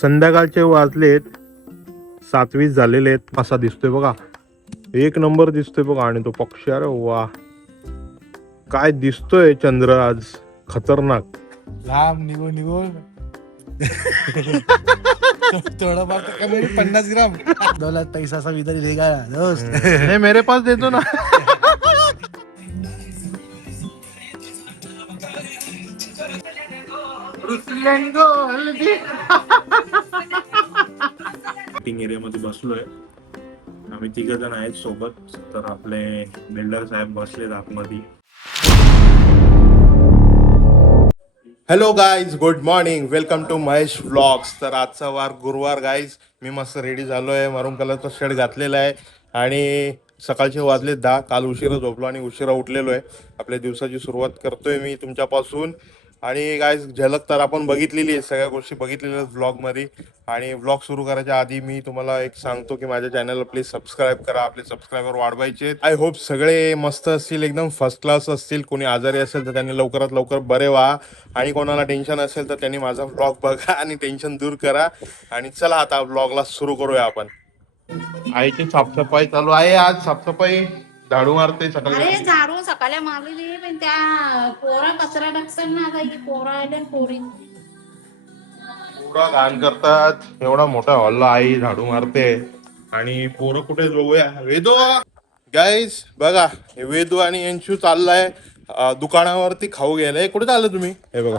संध्याकाळचे वाजलेत 7:20 झालेले आहेत. असा दिसतोय बघा, एक नंबर दिसतोय बघा. आणि तो पक्षी, अरे वा काय दिसतोय चंद्र आज, खतरनाक. लांब निघून थोडंफार तर कमी 50 ग्राम दौलत पैसा सब इधर ही देगा दोस्त. नाही मेरे पास देतो ना. मीटिंग एरियामध्ये बसलोय आम्ही, 3 जण आहेत सोबत. तर आपले बिल्डर साहेब बसलेत आतमध्ये. Hello guys, good morning, welcome to Mahesh vlogs. तर आजचा वार गुरुवार गाईज. मी मस्त रेडी झालोय, मरून कलरचा शर्ट घातलेला आहे आणि सकाळचे वाजले 10. काल उशिरा झोपलो आणि उशिरा उठलेलो आहे. आपल्या दिवसाची सुरुवात करतोय मी तुमच्यापासून. आणि गाईज झलक तर आपण बघितलेली आहे, सगळ्या गोष्टी बघितलेल्या आहेत व्लॉगमध्ये. आणि व्लॉग सुरू करायच्या आधी मी तुम्हाला एक सांगतो की माझ्या चॅनलला प्लीज सबस्क्राईब करा. आपले सबस्क्रायबर वाढवायचे. आय होप सगळे मस्त असतील, एकदम फर्स्ट क्लास असतील. कोणी आजारी असेल तर त्यांनी लवकरात लवकर बरे व्हा, आणि कोणाला टेन्शन असेल तर त्यांनी माझा व्लॉग बघा आणि टेन्शन दूर करा. आणि चला आता व्लॉगला सुरू करूया आपण. आईची साफसफाई चालू आहे. आज साफसफाई झाडू मारते सकाळी. अरे झाडू सकाळी मारलेली, पण त्या पोरा कचरा टाकतात ना. आता ही पोरा आले पोरी पुरा घाण करतात. एवढा मोठा हॉलला आई झाडू मारते. आणि पोरं कुठे बघूया. वेदू गाईज बघा, वेदू आणि अंशू चाललाय दुकानावरती खाऊ घ्यायला. कुठे चाललं तुम्ही? हे बघा,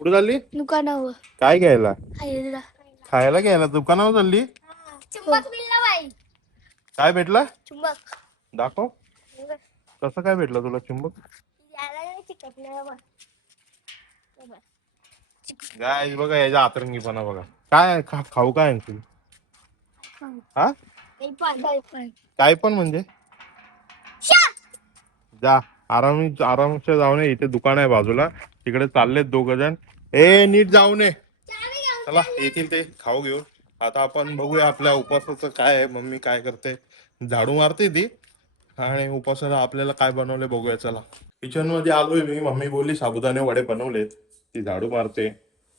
कुठे चालली? दुकानावर काय घ्यायला? खायला. खायला घ्यायला दुकानावर चालली? चुंबक मिळला बाई. काय भेटला? चुंबक दाखव. कसं काय भेटलं तुला चुंबक? याला नाही चिकटलं बघ. गाईज बघा याच्या आतरंगीपणा बघा. काय खाऊ काय अंशू? हा काय पण म्हणजे जा आरामच्या जाऊ नये. इथे दुकान आहे बाजूला, तिकडे चाललेत 2 जण. नीट जाऊ नये. चला येतील ते खाऊ घेऊन. आता आपण बघूया आपल्या उपवासाचं काय आहे. मम्मी काय करते, झाडू मारते ती. आणि उपवासाला आपल्याला काय बनवले बघूया. चला किचन मध्ये आलोय मी. मम्मी बोलली साबुदाणे वडे बनवलेत, ती झाडू मारते.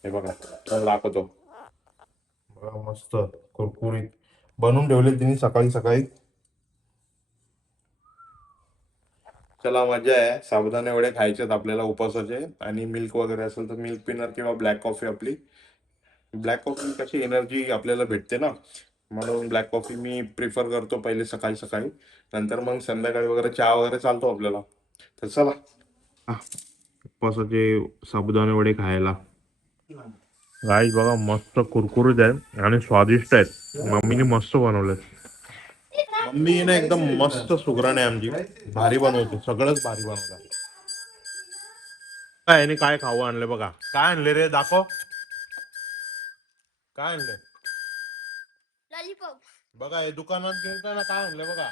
हे बघा दाखवतो बघा, मस्त कुरकुरीत बनवून ठेवले तिने सकाळी सकाळी. चला मजा आहे. साबुदाणे वडे खायचेत आपल्याला उपवासाचे. आणि मिल्क वगैरे असेल तर मिल्क पिनर किंवा ब्लॅक कॉफी. आपली ब्लॅक कॉफी कशी एनर्जी आपल्याला भेटते ना, म्हणून ब्लॅक कॉफी मी प्रिफर करतो पहिले सकाळी सकाळी. नंतर मग संध्याकाळी वगैरे चहा वगैरे चालतो आपल्याला. तर चला उपवासाचे साबुदाणे वडे खायला. गाईस बघा मस्त कुरकुरीत आहे आणि स्वादिष्ट आहेत. मम्मीने मस्त बनवले. मम्मीने एकदम मस्त सुगरण आहे आमची, भारी बनवते, सगळंच भारी बनवतं. काय काय खाऊ आणले बघा. काय आणले रे, दाखव. काय आणले लॉलीपॉप. बघा, हे दुकानात गेलता ना, काय आणले बघा.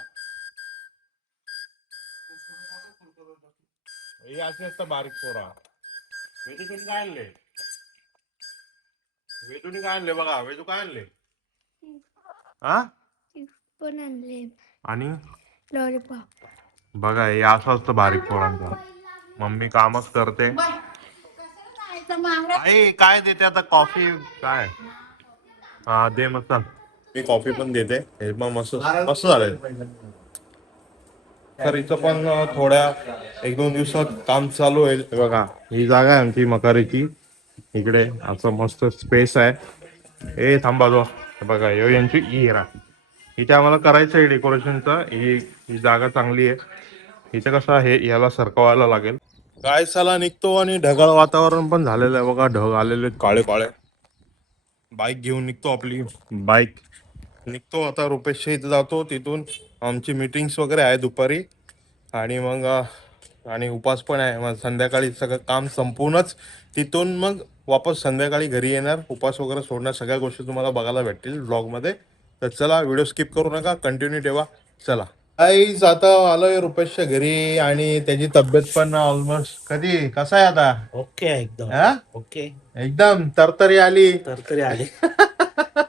हे असे असतं बारीक पोरा. वेदूने काय आणले? वेदूने काय आणले बघा. वेदू काय आणले? हा पण आणले आणि लॉलीपॉप. बघा हे असं असतं बारीक पोरांचं. मम्मी कामच करते. आई काय देते आता? कॉफी काय? हा दे मस्त. मी कॉफी पण देते. हे पण मस्त मस्त झालंय. तर इथं पण थोड्या 1-2 दिवसात काम चालू होईल. बघा ही जागा आहे आमची मकारीची. इकडे असं मस्त स्पेस आहे. थांबा जो बघा, यांची हिरा इथे आम्हाला करायचं आहे डेकोरेशनचं. ही जागा चांगली आहे. इथे कसं आहे, याला सरकवायला लागेल. काय साला निघतो आणि ढगाळ वातावरण पण झालेलं आहे बघा. ढग आलेले काळे काळे. बाईक घेऊन निघतो, आपली बाईक निघतो आता. रुपेशच्या इथे जातो, तिथून आमची मीटिंग्स वगैरे आहे दुपारी. आणि मग आणि उपास पण आहे. मग संध्याकाळी सगळं काम संपूनच तिथून मग वापस संध्याकाळी घरी येणार. उपास वगैरे सोडणार, सगळ्या गोष्टी तुम्हाला बघायला भेटतील व्लॉगमध्ये. तर चला व्हिडिओ स्किप करू नका, कंटिन्यू ठेवा. चला आईच आता आलोय रुपेशच्या घरी. आणि त्याची तब्येत पण ऑलमोस्ट कधी कसा आहे आता? ओके एकदम. हा? ओके एकदम तरतरी आली. तरतरी आले.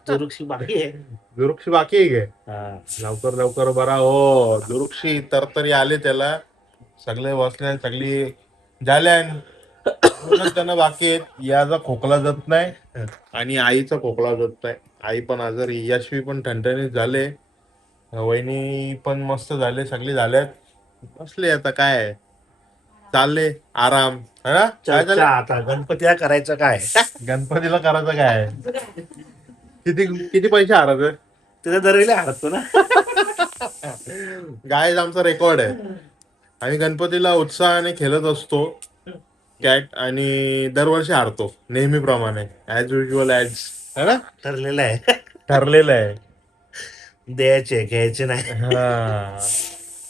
जुरुक्षी बाकी आहे. जुरुक्षी बाकी आहे गे. हा. लवकर लवकर बरा हो. जुरुक्षी तरतरी आले त्याला. सगळे बसले, सगळी झाल्या. म्हणूनच त्यांना बाकी आहेत. याचा खोकला जात नाही आणि आईचा खोकला जात नाही. आई पण आजारी, यशवी पण ठणठणीत झाले, वहिनी पण मस्त झाले, सगळे झाल्यात. बसले आता काय चालले आराम है ना. काय चर्चा चाललंय? आता गणपतीला करायचं काय? गणपतीला करायचं काय? किती किती पैसे हारायचे? तिथे दरवेळेला हरतो ना. गाय आमचा रेकॉर्ड आहे. आम्ही गणपतीला उत्साहाने खेळत असतो कॅट आणि दरवर्षी हारतो नेहमीप्रमाणे ऍज युजल ऍज है ना. ठरलेलं आहे. ठरलेलं आहे. द्यायचे घ्यायचे नाही. हा.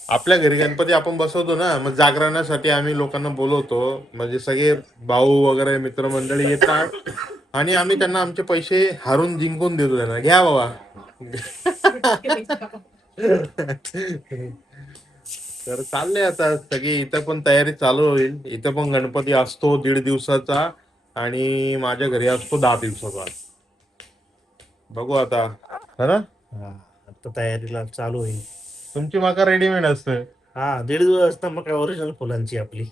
आपल्या घरी गणपती आपण बसवतो ना, मग जागरणासाठी आम्ही लोकांना बोलवतो, म्हणजे सगळे भाऊ वगैरे मित्रमंडळी येतात आणि आम्ही त्यांना आमचे पैसे हारून जिंकून देतो त्यांना, घ्या बाबा. तर चाललंय आता सगळी इथं पण तयारी चालू होईल. इथं पण गणपती असतो 1.5 दिवसाचा आणि माझ्या घरी असतो 10 दिवसाचा. बघू आता है ना. हा, आता तयारीला चालू होईल. तुमची माका रेडीमेड असते. हा, 1.5 दिवस असता मग काय ओरिजिनल फुलांची आपली.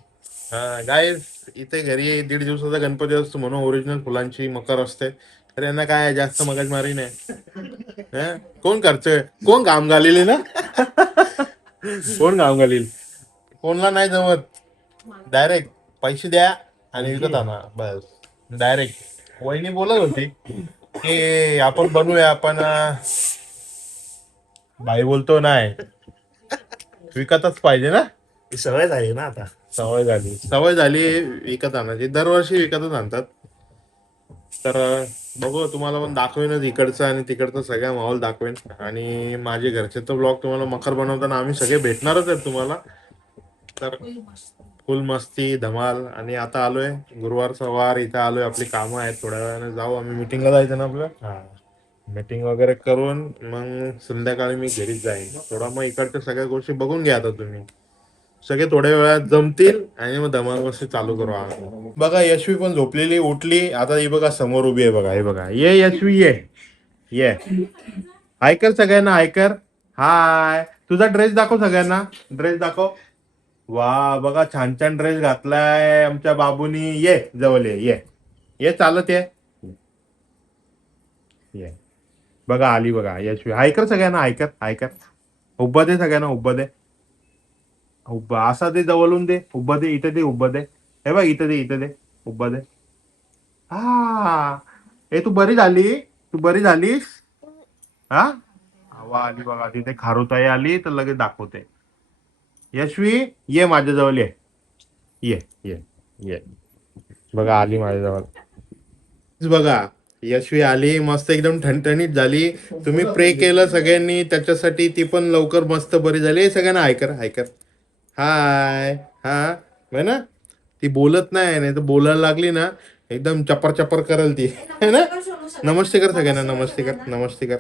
हा गाईज, इथे घरी 1.5 दिवसाचा गणपती असतो म्हणून ओरिजिनल फुलांची मकर असते. तर यांना काय जास्त मगजमारी नाही. हं? कोण करतोय, कोण काम घालेली ना. कोण काम घालील, कोणला नाही जमत. डायरेक्ट पैसे द्या आणि विकत आणा बस. डायरेक्ट वहिनी बोलत होती की आपण बनवूया, आपण भाई बोलतो नाही, विकतच पाहिजे ना. ही सवय झाली ना आता. सवय झाली विकत आणायची, दरवर्षी विकतच आणतात. तर बघू, तुम्हाला पण दाखवेनच इकडचा आणि तिकडचा सगळा माहोल दाखवेन. आणि माझे घरचे तर ब्लॉग तुम्हाला मकर बनवताना आम्ही सगळे भेटणारच आहेत तुम्हाला. तर फुल मस्ती धमाल. आणि आता आलोय गुरुवारचा वार, इथं आलोय, आपली कामं आहेत, थोड्या वेळाने जाऊ आम्ही. मीटिंगला जायचं ना आपलं. हा, मीटिंग वगैरे करून मग संध्याकाळी मी घरीच जाईन. थोडा मग इकडच्या सगळ्या गोष्टी बघून घ्या आता तुम्ही. सगळे थोड्या वेळात जमतील आणि मग धमाल मस्ती चालू करू आम्ही. बघा यशवी पण झोपलेली उठली आता. ही बघा समोर उभी आहे बघा, हे बघा. ये यशवी ये हाय कर सगळ्यांना, हाय कर. हाय, तुझा ड्रेस दाखव सगळ्यांना, ड्रेस दाखव. वा बघा, छान छान ड्रेस घातलाय आमच्या बाबूनी. ये जवळ ये चालत ये. बघा आली बघा यशवी. हाय कर सगळ्यांना, हाय कर. उभा दे सगळ्यांना, उभा दे. उभा असा दे, जवळून दे, उभा दे, इथे दे, उभा दे. हे बघ इथे दे उभा दे. हा, ए तू बरी झालीस. हा, हवा आली बघा, तिथे खारुताई आली तर लगेच दाखवते. यशवी ये माझ्याजवळ, ये बघा आली माझ्याजवळ. बघा यशवी आली, मस्त एकदम ठणठणीत झाली. तुम्ही प्रे केलं सगळ्यांनी त्याच्यासाठी, ती पण लवकर मस्त बरी झाली. सगळ्यांना हाय कर. हाय. हा ना, ती बोलत नाही तर बोलायला लागली ना एकदम चपर चपर करेल ती, है ना. नमस्ते कर सगळ्यांना, नमस्ते कर.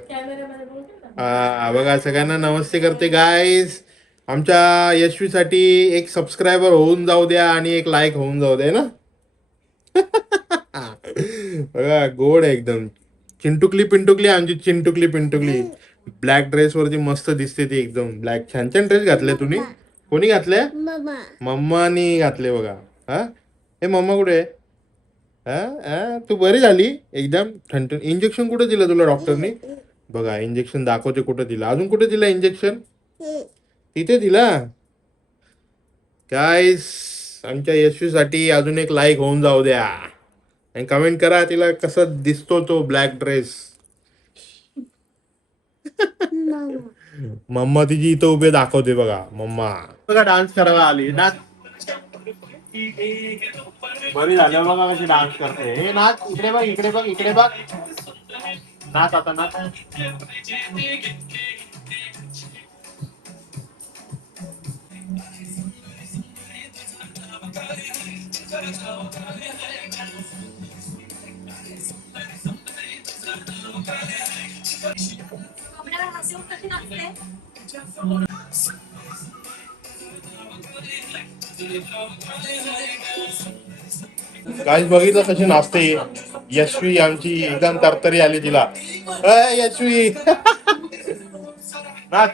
हा बघा, सगळ्यांना नमस्ते करते गाईस. आमच्या यशवीसाठी एक सबस्क्रायबर होऊन जाऊ द्या आणि एक लाईक होऊन जाऊ द्या ना. बघा गोड आहे एकदम. चिंटुकली पिंटुकली आमची, चिंटुकली पिंटुकली. ब्लॅक ड्रेस वरती मस्त दिसते ती एकदम. ब्लॅक छान छान ड्रेस घातले तुम्ही. कोणी घातले? मम्मानी घातले बघा. हा, हे मम्मा कुठे आहे? तू बरी झाली एकदम ठणठण. इंजेक्शन कुठे दिलं तुला डॉक्टरनी? बघा इंजेक्शन दाखवते कुठे दिलं. अजून कुठे दिलं इंजेक्शन? तिथे दिला. गाईस, आमच्या यशवीसाठी अजून एक लाईक होऊन जाऊ द्या आणि कमेंट करा तिला कसा दिसतो तो ब्लॅक ड्रेस. मम्मा तिची इथं उभे दाखवते बघा. मम्मा बघा डान्स करायला आली. नाच, बरी झालं बघा कशी डान्स करते. हे नाच, इकडे बघ. नाच आता, नाच. काहीच बघितलं कशी नाचते यशवी आमची. एकदम तरतरी आली तिला. यशवी नाच.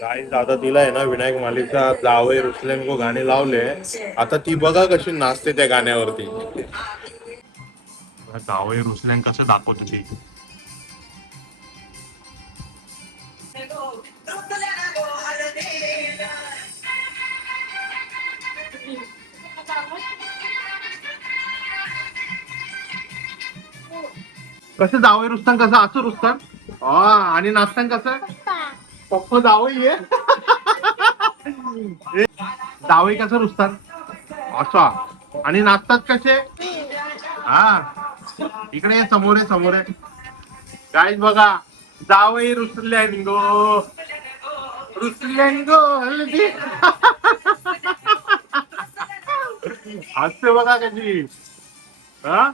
गाईज आता तिला आहे ना विनायक मालीचा जावई रुसलेन को गाणे लावले. आता ती बघा कशी नाचते त्या गाण्यावरती. जावई रुसलेन कसं दाखवत ती. कसं जावई रुसतान कसं असं रुसतान आणि नाचतान कसं पप्पा जावई आहे. जावई कसं रुसतात असा आणि नाचतात कसे हा इकडे ये, समोर आहे समोर आहे. गाईज बघा जावई रुसल्यान गो रुसल्यान गो हल्दी. हसते बघा कशी हा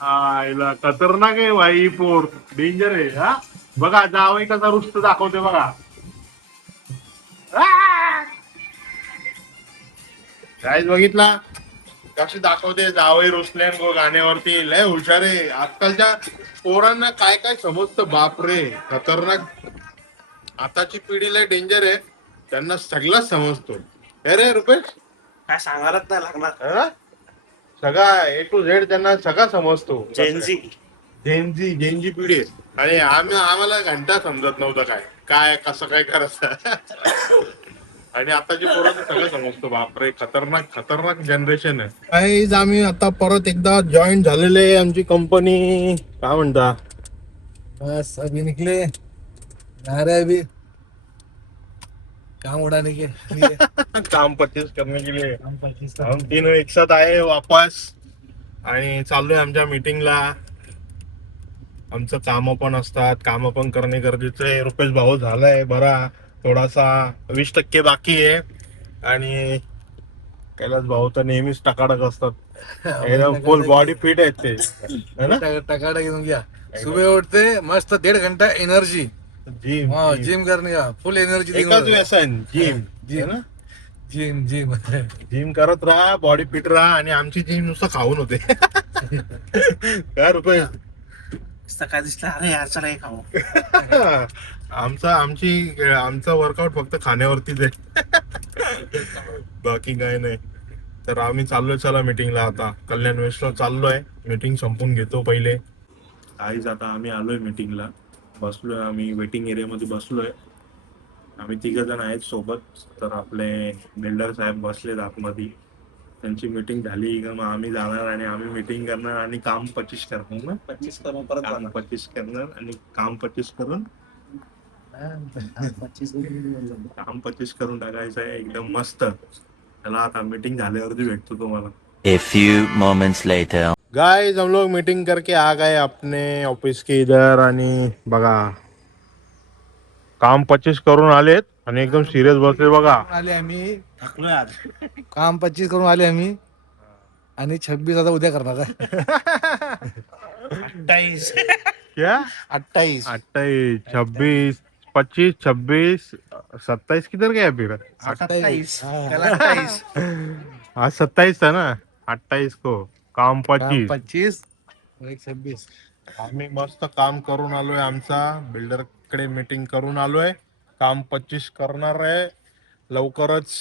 आईला खतरनाक आहे भाई पोर डेंजर आहे हा. बघा जावई कसा रुस्त दाखवते बघा. गाईज बघितला कशी दाखवते जावई रुसल्यान गो गाण्यावरती. लय हुशार आहे आजकालच्या पोरांना काय काय समजतं बापरे खतरनाक. आताची पिढी लय डेंजर आहे त्यांना सगळं समजतो. अरे रुपेश काय सांगायलाच नाही लागणार. हा? सगळा ए टू झेड त्यांना सगळा समजतो. जेनजी जेनजी पिढी आहे. आणि आम्हाला घंटा समजत नव्हतं काय काय कसं काय करायचं. आणि आताची पोरांना सगळं समजतो. बापरे खतरनाक खतरनाक जनरेशन आहे. काहीच आम्ही आता परत एकदा जॉईन झालेले आहे आमची कंपनी. काय म्हणता बस अभी निकले आ रहे अभी काम उड़ाने के लिए. काम परचेस करने के लिए काम 25 हम तीन एक साथ आए वापस आणि चाललोय आमच्या मीटिंगला. आमचं काम पण असतात काम पण करणे गरजेचं आहे. रुपेश भाऊ झालाय बरा थोडासा 20% बाकी आहे. आणि कैलास भाऊ तर नेहमीच टकाटक असतात. एकदम फुल बॉडी फिट आहेत ते है ना. टकाटा घेऊन घ्या. सुबह उठते मस्त 1.5 घंटा एनर्जी जिम जिम करने का फुल एनर्जी. एकाच व्यसन जिम जिम ना. जिम जिम जिम करत राहा बॉडी फिट राहा. आणि आमची जिम नुसतं खाऊन होते. काय रुपेश सकाळ दिसला अरे यार चला हे खाऊ. आमचा वर्कआउट फक्त खाण्यावरतीच आहे. बाकी काय नाही. तर आम्ही चाललोय चला मीटिंगला. आता कल्याण वेस्टला चाललोय. मीटिंग संपून घेतो पहिले. आईच आता आम्ही आलोय मीटिंगला. बसलोय आम्ही वेटिंग एरियामध्ये बसलोय. आम्ही 3 जण आहेत सोबत. तर आपले बिल्डर साहेब बसलेत आतमध्ये. त्यांची मीटिंग झाली का मग आम्ही जाणार आणि आम्ही मीटिंग करणार आणि काम 25 करणार ना. 25 करून परत काम 25 करणार आणि काम 25 करून 25 करून टाकायचं आहे एकदम मस्त. चला आता मीटिंग झाल्यावरती भेटतो तुम्हाला. A few moments later. Guys हम लोग मीटिंग करके आ गए अपने ऑफिस के इधर. आणि बघा काम 25 करून आलेत आणि एकदम सिरियस बसले बघा. आले आम्ही थकलोय आज. काम 25 करून आले आम्ही आणि 26 आता उद्या करणार आहे. 28 क्या 28 28 26 25 26 27 किधर गया फिर. 28 आज 27 था ना. 28 को काम 25. 25 26. आम्ही मस्त काम करून आलोय. आमचा बिल्डर कडे मीटिंग करून आलोय. काम 25 करणार आहे. लवकरच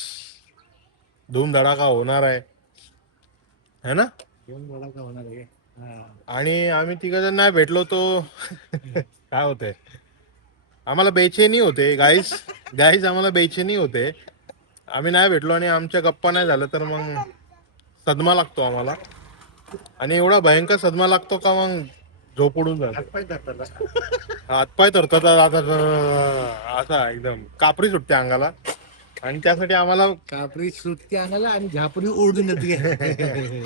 धूमधडाका होणार आहे है ना. आणि आम्ही 3 जण नाही भेटलो तो काय होते आम्हाला बेचैनी होते. गाईस आम्हाला बेचैनी होते. आम्ही नाही भेटलो आणि आमच्या गप्पा नाही झालं तर मग सदमा लागतो आम्हाला. आणि एवढा भयंकर सदमा लागतो का मग झोप उडून जातो. हातपाय धरतात असा एकदम कापरी सुटते अंगाला. आणि त्यासाठी आम्हाला कापरी सुट्टी आणायला आणि झापरी ओढून येते.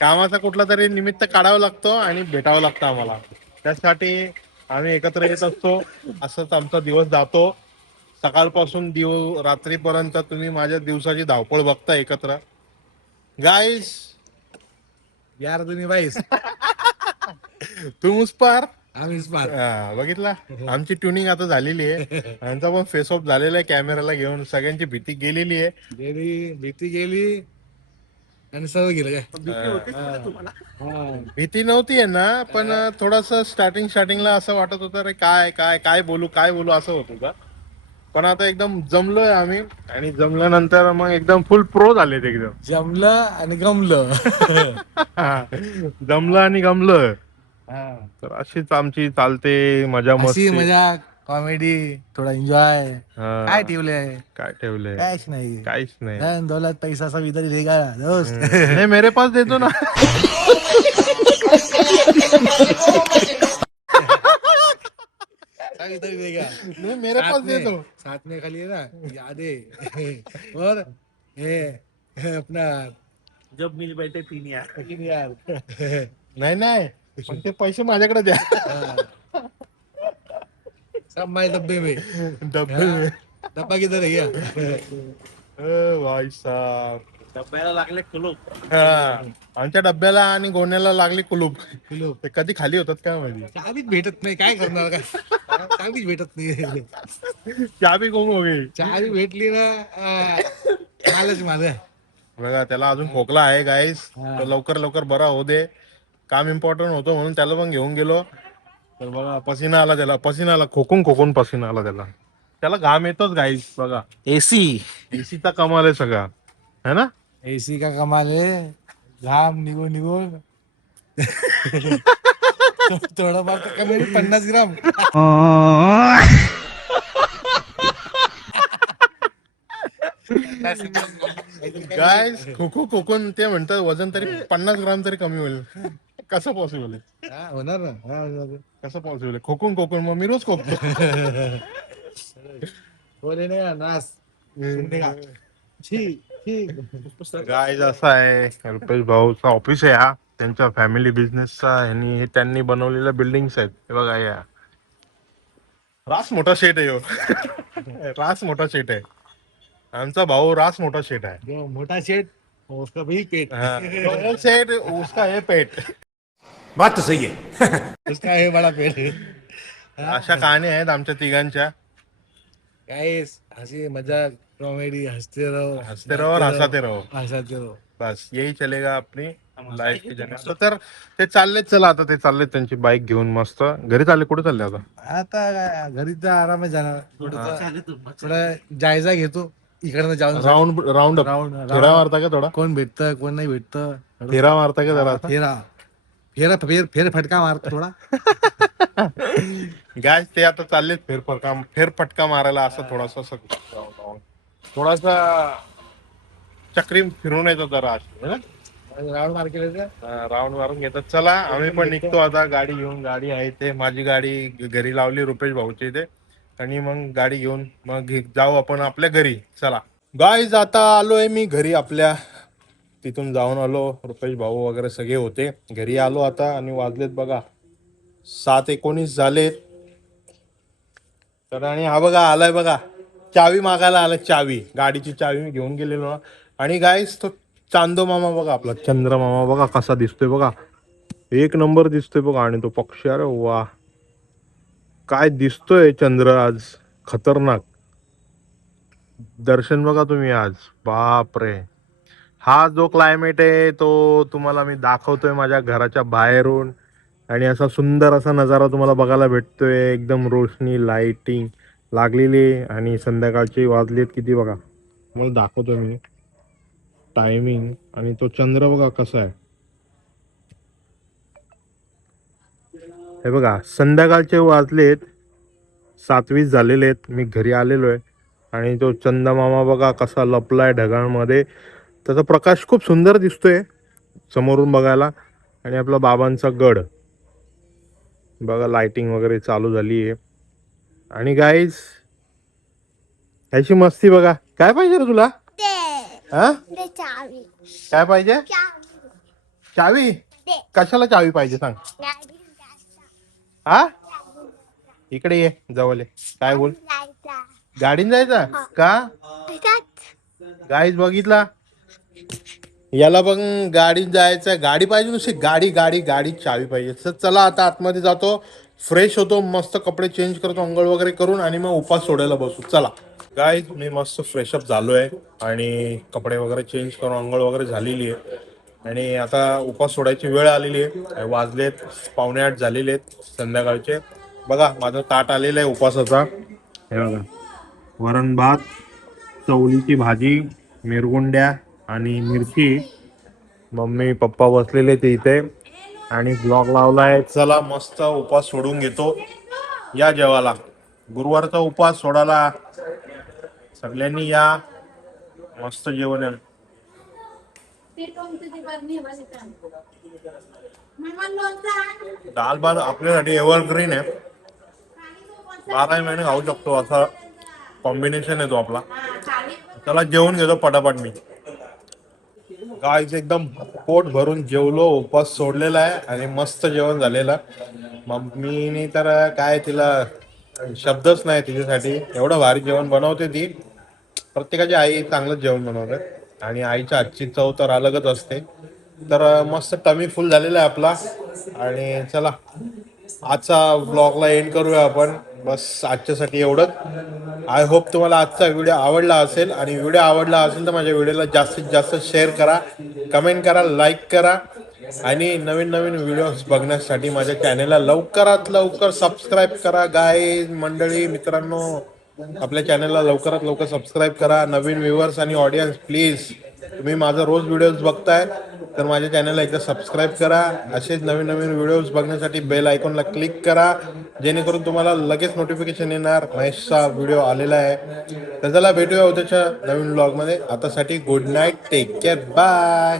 कामाचा कुठला तरी निमित्त काढावं लागतो आणि भेटावं लागतं आम्हाला. त्यासाठी आम्ही एकत्र येत असतो. असंच आमचा दिवस जातो. सकाळपासून रात्रीपर्यंत तुम्ही माझ्या दिवसाची धावपळ बघता एकत्र. गाईस यार तुम्ही बाईस तू मुस पार आम्हीच पार. बघितला आमची ट्युनिंग आता झालेली आहे. यांचा पण फेस ऑफ झालेला आहे कॅमेराला घेऊन. सगळ्यांची भीती गेलेली आहे. भीती गेली आणि सर्व गेलं काय हा. भीती नव्हती आहे ना, पण थोडस स्टार्टिंगला असं वाटत होतं रे काय काय काय बोलू असं होत होतं. पण आता एकदम जमलोय आम्ही, आणि जमल्यानंतर मग एकदम फुल प्रो झालेत एकदम. जमलं आणि गमलं. जमलं आणि गमलं. हा. तर अशीच आमची चालते मजा हसी मस्ती. मजाक कॉमेडी थोडा एन्जॉय. हा. काय ठेवलंय? काय ठेवलंय? काहीच नाही. काहीच नाही. धन दौलत पैसा सब इधर ही रहेगा दोस्त. नाही, मेरे पास देतो ना. सब इधर ही रहेगा. नहीं, मेरे पास दे दो. साथ में खाली है ना यादें. और ये अपना जब मिल बैठे तीन यार. यार. नाही नाही, पण ते पैसे माझ्याकडे द्या. सब हमारे डब्बे में. डब्बे में. डब्बा किधर है क्या? भाई साहब. डब्याला लागले कुलूप. हा, आमच्या डब्याला आणि गोण्याला लागली कुलूप. किलो ते कधी खाली होतात काय माहिती. चाबीच भेटत नाही, काय करणार काय? चाबीच भेटत नाही. चाबी गुम हो गई. चाबी भेटली ना मालच माझं. बघा, त्याला अजून खोकला आहे गाईस. हा. तर लवकर लवकर बरा होऊ दे. काम इम्पॉर्टंट होतं म्हणून त्याला पण घेऊन गेलो. तर बघा, पसीना आला त्याला, पसीना आला, खोकून पसीना आला त्याला. त्याला घाम येतोच गाईस. बघा, एसी एसीचा कमाल आहे सगळा, है ना. एसी का कमाल आहे. घाम निघून थोडंफार तर कमी 50 ग्राम. गाईस, खोकून ते म्हणतात वजन तरी 50 ग्राम तरी कमी होईल. कसं पॉसिबल आहे? हा, होणार ना. हा, होणार. कसं पॉसिबल आहे? खोकून मग मी रोज खोकतो. बोले नाही का, नास सुनने का. छी, छी. गाईज, असं आहे, रुपेश भाऊचा ऑफिस आहे हा, त्यांच्या फॅमिली बिझनेसचा. आणि हे त्यांनी बनवलेल्या बिल्डिंग्स आहेत. हे बघा, या रास मोठा शेट आहे ह्यो. रास मोठा शेट आहे आमचा भाऊ. रास मोठा शेट आहे. जो मोठा शेट उसका भी पेट. तो एक शेट, उसका हे पेट. बात तो सही है. उसका है बडा पेट. अशा कहाण्या आहेत आमच्या तिघांच्या. गाइस, हंसी मजाक कॉमेडी, हंसते रहो और हंसाते रहो. हंसाते रहो. बस यही चलेगा अपनी लाईफ की जर्नी. तर ते चाललेत. चला, आता ते चाललेत त्यांची बाईक घेऊन मस्त घरी. चालले कुठे चालले आता? आता काय, घरी तर आरामात जाणार. थोडा जायजा घेतो इकडनं जाऊन. राऊंड राऊंड राऊंड फेरा मारता का थोडा? कोण भेटतं कोण नाही भेटतं. फेरा मारता का जरा? फेर फटका मारतो थोडा. गाय, ते आता चाललेत फेरफटका मारायला. असं थोडासा चक्री फिरून येतो जरा अशी, है ना. राऊंड मार केलं. राऊंड मारून घेतात. चला, आम्ही पण निघतो आता. गाडी घेऊन. गाडी आहे ते, माझी गाडी घरी लावली रुपेश भाऊच्या इथे. आणि मग गाडी घेऊन मग जाऊ आपण आपल्या घरी. चला गाईज, आता आलोय मी घरी आपल्या. तिथून जाऊन आलो. रुपेश भाऊ वगैरे सगळे होते. घरी आलो आता. आणि वाजलेत बघा 7:19 झालेत. तर आणि हा बघा आलाय बघा, चावी मागायला आलाय. चावी, गाडीची चावी मी घेऊन गेलेलो. आणि गाईस, तो चांदो मामा बघा, आपला चंद्र मामा बघा कसा दिसतोय बघा. एक नंबर दिसतोय बघा. आणि तो पक्षी, अरे वा, काय दिसतोय चंद्र आज, खतरनाक. दर्शन बघा तुम्ही आज, बाप रे. हा जो क्लायमेट आहे तो तुम्हाला मी दाखवतोय माझ्या घराच्या बाहेरून. आणि असा सुंदर असा नजारा तुम्हाला बघायला भेटतोय. एकदम रोशनी, लाइटिंग लागलेली. आणि संध्याकाळचे वाजलेत किती बघा, मला दाखवतोय मी टायमिंग. आणि तो चंद्र बघा कसा आहे. हे बघा, संध्याकाळचे वाजलेत 7:20 झालेले आहेत. मी घरी आलेलो आहे. आणि तो चंदमामा बघा कसा लपलाय ढगांमध्ये. त्याचा प्रकाश खूप सुंदर दिसतोय समोरून बघायला. आणि आपला बाबांचा गड बघा, लाइटिंग वगैरे चालू झाली आहे. आणि गाईज, ह्याची मस्ती बघा. काय पाहिजे रे तुला? हा, चावी काय पाहिजे? चावी? कशाला चावी पाहिजे सांग. हा, इकडे ये, जवळ ये. काय बोल? गाडीन जायचा का? गाईज, बघितला, याला बघ, गाडीत जायचं. गाडी पाहिजे नुसती, गाडी चावी पाहिजे. तर चला आता आतमध्ये जातो, फ्रेश होतो, मस्त कपडे चेंज करतो, अंघोळ वगैरे करून. आणि मग उपास सोडायला बसू. चला. गाय मी मस्त फ्रेशअप झालो आहे आणि कपडे वगैरे चेंज करून अंघोळ वगैरे झालेली आहे आणि आता उपास सोडायची वेळ आलेली आहे. वाजलेत 7:45 झालेले आहेत संध्याकाळचे. बघा माझं ताट आलेलं आहे उपासाचा. हे बघा वरण भात, चवलीची भाजी, मिरगुंड्या आणि मिरची. मम्मी पप्पा बसलेले ते इथे आणि ब्लॉग लावलाय. चला मस्त उपास सोडून घेतो. या जेवाला गुरुवारचा उपास सोडायला सगळ्यांनी या. मस्त जेवण आहे. दाल भात आपल्यासाठी एव्हरग्रीन आहे. 12 महिने खाऊ शकतो असा कॉम्बिनेशन आहे तो आपला. चला जेवून घेतो पटापट. मी गाईच एकदम पोट भरून जेवलो. उपास सोडलेला आहे आणि मस्त जेवण झालेलं. मम्मीने तर काय तिला शब्दच नाही तिच्यासाठी. एवढं भारी जेवण बनवते ती. प्रत्येकाची आई चांगलंच जेवण बनवते आणि आईच्या हातची चव तर अलगच असते. तर मस्त टमी फुल झालेला आहे आपला. आणि चला आजचा ब्लॉगला एंड करूया आपण. बस आजच्यासाठी एवढंच. आय होप तुम्हाला आजचा व्हिडिओ आवडला असेल आणि व्हिडिओ आवडला असेल तर माझ्या व्हिडिओला जास्तीत जास्त शेअर करा, कमेंट करा, लाईक करा आणि नवीन नवीन व्हिडिओज बघण्यासाठी माझ्या चॅनेलला लवकरात लवकर सबस्क्राईब करा. गाय मंडळी मित्रांनो आपल्या चॅनलला लवकरात लवकर सबस्क्राईब करा. नवीन व्ह्युअर्स आणि ऑडियन्स प्लीज तुम्ही माझा रोज व्हिडिओज बघताय तर माझ्या चॅनलला एकदा सबस्क्राईब करा. असेच नवीन नवीन व्हिडिओज बघण्यासाठी बेल आयकॉनला क्लिक करा जेणेकरून तुम्हाला लगेच नोटिफिकेशन येणार महेशचा व्हिडिओ आलेला आहे. तर चला भेटूया उद्याच्या नवीन व्लॉगमध्ये. आतासाठी good night, take care, bye.